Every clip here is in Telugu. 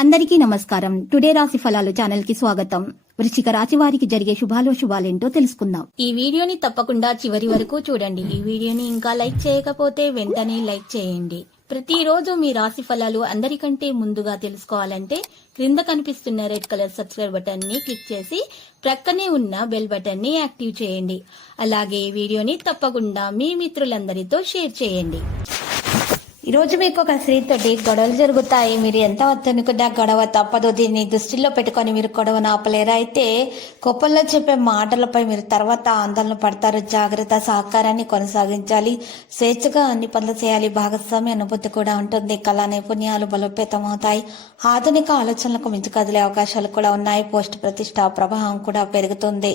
అందరికీ నమస్కారం. టుడే రాశి ఫలాలు ఛానల్ కి స్వాగతం. వృశ్చిక రాశి వారికి జరిగే శుభాలేంటో తెలుసుకుందాం. ఈ వీడియోని తప్పకుండా చివరి వరకు చూడండి. ఈ వీడియోని ఇంకా లైక్ చేయకపోతే వెంటనే లైక్ చేయండి. ప్రతిరోజు మీ రాశి ఫలాలు అందరికంటే ముందుగా తెలుసుకోవాలంటే క్రింద కనిపిస్తున్న రెడ్ కలర్ సబ్స్క్రైబ్ బటన్ ని క్లిక్ చేసి ప్రక్కనే ఉన్న బెల్ బటన్ ని యాక్టివ్ చేయండి. అలాగే ఈ వీడియోని తప్పకుండా మీ మిత్రులందరితో షేర్ చేయండి. ఈ రోజు మీకు ఒక స్త్రీతోటి గొడవలు జరుగుతాయి. మీరు ఎంత వద్దనుకున్నా గొడవ తప్పదు. దీన్ని దృష్టిలో పెట్టుకొని మీరు గొడవను ఆపలేరు. అయితే కోపంలో చెప్పే మాటలపై మీరు తర్వాత ఆందోళన పడతారు. జాగ్రత్త, సహకారాన్ని కొనసాగించాలి. స్వేచ్ఛగా అన్ని పనులు చేయాలి. భాగస్వామి అనుభూతి కూడా ఉంటుంది. కళా నైపుణ్యాలు బలోపేతమవుతాయి. ఆధునిక ఆలోచనలకు మించి కదిలే అవకాశాలు కూడా ఉన్నాయి. పోస్ట్ ప్రతిష్ట ప్రభావం కూడా పెరుగుతుంది.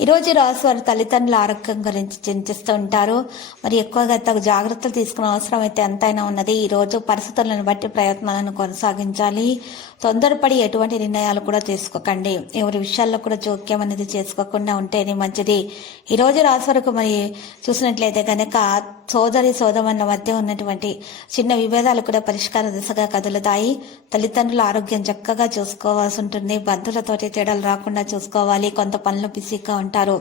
ఈ రోజు రాశి వారి తల్లిదండ్రుల ఆరోగ్యం గురించి చింతిస్తూ ఉంటారు. మరి ఎక్కువగా తగు జాగ్రత్తలు తీసుకునే అవసరం అయితే ఎంతైనా ఉన్నది. ఈ రోజు పరిస్థితులను బట్టి ప్రయత్నాలను కొనసాగించాలి. తొందరపడి ఎటువంటి నిర్ణయాలు కూడా తీసుకోకండి. ఎవరి విషయాల్లో కూడా జోక్యం అనేది చేసుకోకుండా ఉంటేనే మంచిది. ఈ రోజు రాశి వరకు మరి చూసినట్లయితే కనుక సోదరుల మధ్య ఉన్నటువంటి చిన్న విభేదాలు కూడా పరిష్కార దిశగా కదులుతాయి. తల్లిదండ్రుల ఆరోగ్యం చక్కగా చూసుకోవాల్సి ఉంటుంది. బంధువులతోటి తేడాలు రాకుండా చూసుకోవాలి. కొంత పనులు బిజీగా ఉంటారు.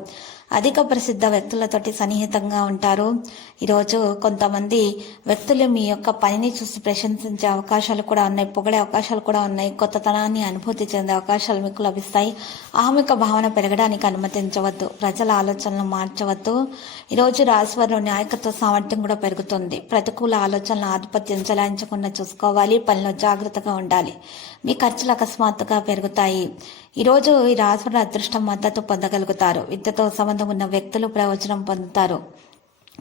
అధిక ప్రసిద్ధ వ్యక్తులతోటి సన్నిహితంగా ఉంటారు. ఈరోజు కొంతమంది వ్యక్తులు మీ యొక్క పనిని చూసి ప్రశంసించే అవకాశాలు కూడా ఉన్నాయి. పొగడే అవకాశాలు కూడా ఉన్నాయి. కొత్తతనాన్ని అనుభూతి చెందే అవకాశాలు మీకు లభిస్తాయి. అహమిక భావన పెరగడానికి అనుమతించవద్దు. ప్రజల ఆలోచనలు మార్చవద్దు. ఈరోజు రాశివారిలో నాయకత్వ సామర్థ్యం కూడా పెరుగుతుంది. ప్రతికూల ఆలోచనలు ఆధిపత్యం చెలాయించకుండా చూసుకోవాలి. పనిలో జాగ్రత్తగా ఉండాలి. మీ ఖర్చులు అకస్మాత్తుగా పెరుగుతాయి. ఈరోజు ఈ రాశివారి అదృష్టం మద్దతు పొందగలుగుతారు. విద్యతో సంబంధం ఉన్న వ్యక్తులు ప్రయోజనం పొందుతారు.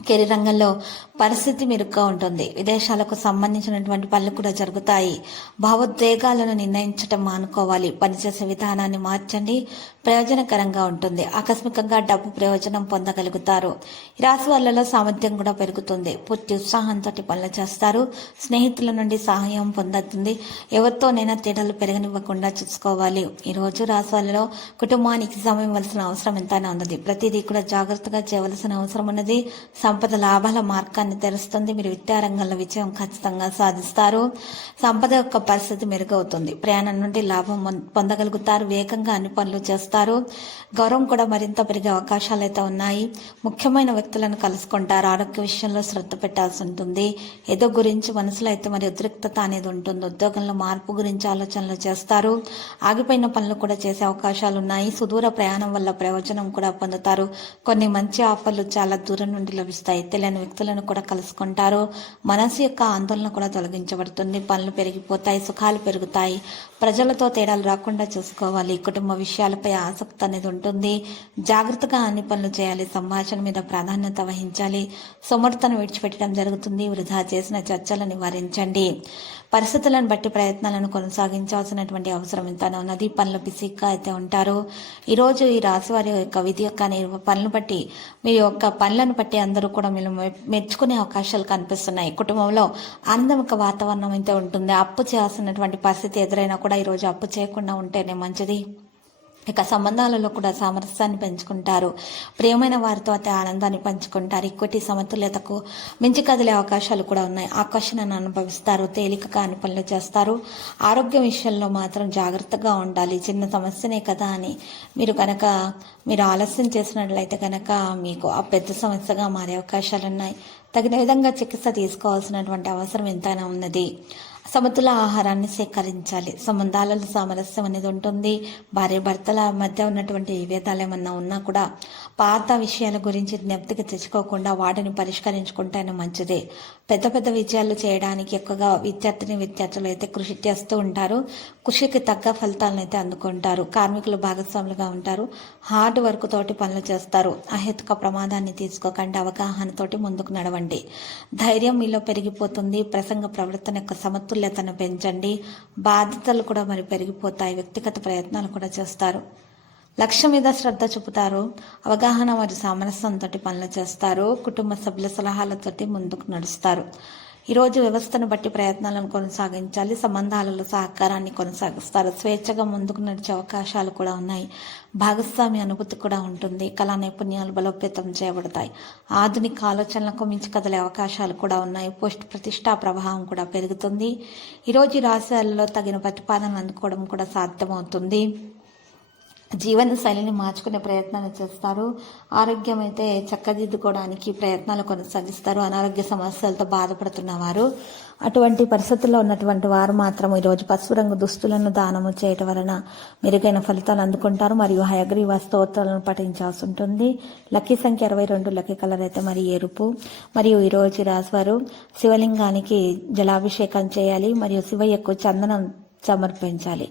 కెరీర్ రంగంలో పరిస్థితి మెరుగ్గా ఉంటుంది. విదేశాలకు సంబంధించినటువంటి పనులు కూడా జరుగుతాయి. భావోద్వేగాలను నిర్ణయించడం మానుకోవాలి. పనిచేసే విధానాన్ని మార్చండి. ప్రయోజనకరంగా ఉంటుంది. ఆకస్మికంగా డబ్బు ప్రయోజనం పొందగలుగుతారు. ఈ రాశి వాళ్ళలో సామర్థ్యం కూడా పెరుగుతుంది. పూర్తి ఉత్సాహంతో పనులు చేస్తారు. స్నేహితుల నుండి సహాయం పొందుతుంది. ఎవరితోనైనా తేడాలు పెరగనివ్వకుండా చూసుకోవాలి. ఈ రోజు రాశి వాళ్ళలో కుటుంబానికి సమయం ఇవ్వాల్సిన అవసరం ఎంతైనా ఉన్నది. ప్రతిదీ కూడా జాగ్రత్తగా చేయవలసిన అవసరం ఉన్నది. సంపద లాభాల మార్గాన్ని తెరుస్తుంది. మీరు విద్యారంగంలో విజయం ఖచ్చితంగా సాధిస్తారు. సంపద యొక్క పరిస్థితి మెరుగవుతుంది. ప్రయాణం నుండి లాభం పొందగలుగుతారు. వేగంగా అన్ని పనులు చేస్తారు. గౌరవం కూడా మరింత పెరిగే అవకాశాలు అయితే ఉన్నాయి. ముఖ్యమైన వ్యక్తులను కలుసుకుంటారు. ఆరోగ్య విషయంలో శ్రద్ధ పెట్టాల్సి ఉంటుంది. ఏదో గురించి మనసులో అయితే మరి ఉద్రిక్తత అనేది ఉంటుంది. ఉద్యోగంలో మార్పు గురించి ఆలోచనలు చేస్తారు. ఆగిపోయిన పనులు కూడా చేసే అవకాశాలు ఉన్నాయి. సుదూర ప్రయాణం వల్ల ప్రయోజనం కూడా పొందుతారు. కొన్ని మంచి ఆఫర్లు చాలా దూరం నుండి లభిస్తాయి. తెలియని వ్యక్తులను కూడా కలుసుకుంటారు. మనసు యొక్క ఆందోళన కూడా తొలగించబడుతుంది. పనులు పెరిగిపోతాయి. సుఖాలు పెరుగుతాయి. ప్రజలతో తేడాలు రాకుండా చూసుకోవాలి. కుటుంబ విషయాలపై ఆసక్తి అనేది ఉంటుంది. జాగ్రత్తగా అన్ని పనులు చేయాలి. సంభాషణ మీద ప్రాధాన్యత వహించాలి. సమర్థతను విడిచిపెట్టడం జరుగుతుంది. వృధా చేసిన చర్చలు నివారించండి. పరిస్థితులను బట్టి ప్రయత్నాలను కొనసాగించాల్సినటువంటి అవసరం ఎంతైనా ఉన్నది. పనులు బిజీగా అయితే ఉంటారు. ఈరోజు ఈ రాశి వారి యొక్క విధి యొక్క పనులను బట్టి మీ యొక్క పనులను బట్టి అందరూ కూడా మీరు మెచ్చుకునే అవకాశాలు కనిపిస్తున్నాయి. కుటుంబంలో ఆనందముఖ వాతావరణం అయితే ఉంటుంది. అప్పు చేయాల్సినటువంటి పరిస్థితి ఎదురైనా కూడా ఈరోజు అప్పు చేయకుండా ఉంటేనే మంచిది. ఇక సంబంధాలలో కూడా సామరస్యాన్ని పెంచుకుంటారు. ప్రియమైన వారితో అయితే ఆనందాన్ని పంచుకుంటారు. ఈక్విటీ సమతుల్యతకు మించి కదిలే అవకాశాలు కూడా ఉన్నాయి. ఆకర్షణను అనుభవిస్తారు. తేలికగా అన్ని పనులు చేస్తారు. ఆరోగ్య విషయంలో మాత్రం జాగ్రత్తగా ఉండాలి. చిన్న సమస్యనే కదా అని మీరు ఆలస్యం చేసినట్లయితే కనుక మీకు ఆ పెద్ద సమస్యగా మారే అవకాశాలు ఉన్నాయి. తగిన విధంగా చికిత్స తీసుకోవాల్సినటువంటి అవసరం ఎంతైనా ఉన్నది. సమతుల ఆహారాన్ని సేకరించాలి. సంబంధాలలో సామరస్యం అనేది ఉంటుంది. భార్య భర్తల మధ్య ఉన్నటువంటి విభేదాలు ఏమన్నా ఉన్నా కూడా పాత విషయాల గురించి జ్ఞప్తికి తెచ్చుకోకుండా వాటిని పరిష్కరించుకుంటేనే మంచిదే. పెద్ద పెద్ద విజయాలు చేయడానికి ఎక్కువగా విద్యార్థులు అయితే కృషి చేస్తూ ఉంటారు. కృషికి తగ్గ ఫలితాలను అయితే అందుకుంటారు. కార్మికులు భాగస్వాములుగా ఉంటారు. హార్డ్ వర్క్ తోటి పనులు చేస్తారు. అహేతుక ప్రమాదాన్ని తీసుకోకండి. అవగాహనతోటి ముందుకు నడవండి. ధైర్యం మీలో పెరిగిపోతుంది. ప్రసంగ ప్రవర్తన యొక్క సమతుల్యతను పెంచండి. బాధ్యతలు కూడా మరి పెరిగిపోతాయి. వ్యక్తిగత ప్రయత్నాలు కూడా చేస్తారు. లక్ష్యం మీద శ్రద్ధ చూపుతారు. అవగాహన మరియు సామరస్యంతో పనులు చేస్తారు. కుటుంబ సభ్యుల సలహాలతోటి ముందుకు నడుస్తారు. ఈరోజు వ్యవస్థను బట్టి ప్రయత్నాలను కొనసాగించాలి, సంబంధాలలో సహకారాన్ని కొనసాగిస్తారు, స్వేచ్ఛగా ముందుకు నడిచే అవకాశాలు కూడా ఉన్నాయి, భాగస్వామి అనుభూతి కూడా ఉంటుంది, కళా నైపుణ్యాలు బలోపేతం చేయబడతాయి, ఆధునిక ఆలోచనలకు మించి కదిలే అవకాశాలు కూడా ఉన్నాయి, పోస్ట్ ప్రతిష్టా ప్రభావం కూడా పెరుగుతుంది. ఈరోజు ఈ రాశులలో తగిన ప్రతిపాదనలు అందుకోవడం కూడా సాధ్యమవుతుంది. జీవన శైలిని మార్చుకునే ప్రయత్నాలు చేస్తారు. ఆరోగ్యం అయితే చక్కదిద్దుకోవడానికి ప్రయత్నాలు కొనసాగిస్తారు. అనారోగ్య సమస్యలతో బాధపడుతున్న వారు, అటువంటి పరిస్థితుల్లో ఉన్నటువంటి వారు మాత్రం ఈరోజు పసుపు రంగు దుస్తులను దానము చేయటం వలన మెరుగైన ఫలితాలు అందుకుంటారు మరియు హయగ్రీవ స్తోత్రాలను పఠించాల్సి ఉంటుంది. లక్కీ సంఖ్య 22, లక్కీ కలర్ అయితే మరి ఎరుపు. మరియు ఈరోజు రాశివారు శివలింగానికి జలాభిషేకం చేయాలి మరియు శివయ్యకు చందనం సమర్పించాలి.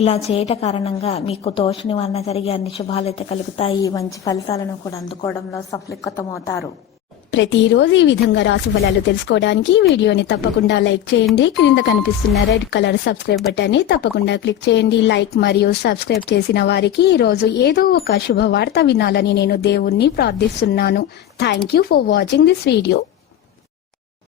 ఇలా చేయట కారణంగా మీకు దోష నివారణ జరిగే అన్ని శుభాలైతే కలుగుతాయి. మంచి ఫలితాలను కూడా అందుకోవడంలో సఫలీకృతమవుతారు. ప్రతిరోజు ఈ విధంగా రాశి ఫలాలు తెలుసుకోవడానికి వీడియోని తప్పకుండా లైక్ చేయండి. క్రింద కనిపిస్తున్న రెడ్ కలర్ సబ్స్క్రైబ్ బటన్ ని తప్పకుండా క్లిక్ చేయండి. లైక్ మరియు సబ్స్క్రైబ్ చేసిన వారికి ఈ రోజు ఏదో ఒక శుభవార్త వినాలని నేను దేవుణ్ణి ప్రార్థిస్తున్నాను. Thank you for watching this video.